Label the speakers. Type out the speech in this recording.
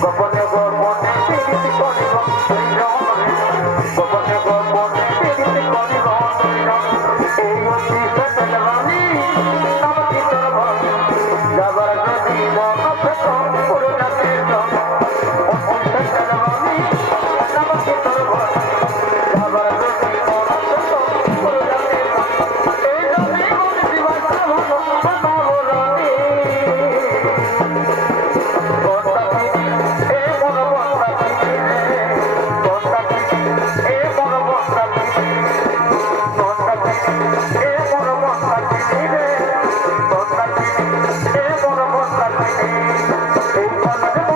Speaker 1: গোপনে গোপনে Thank you.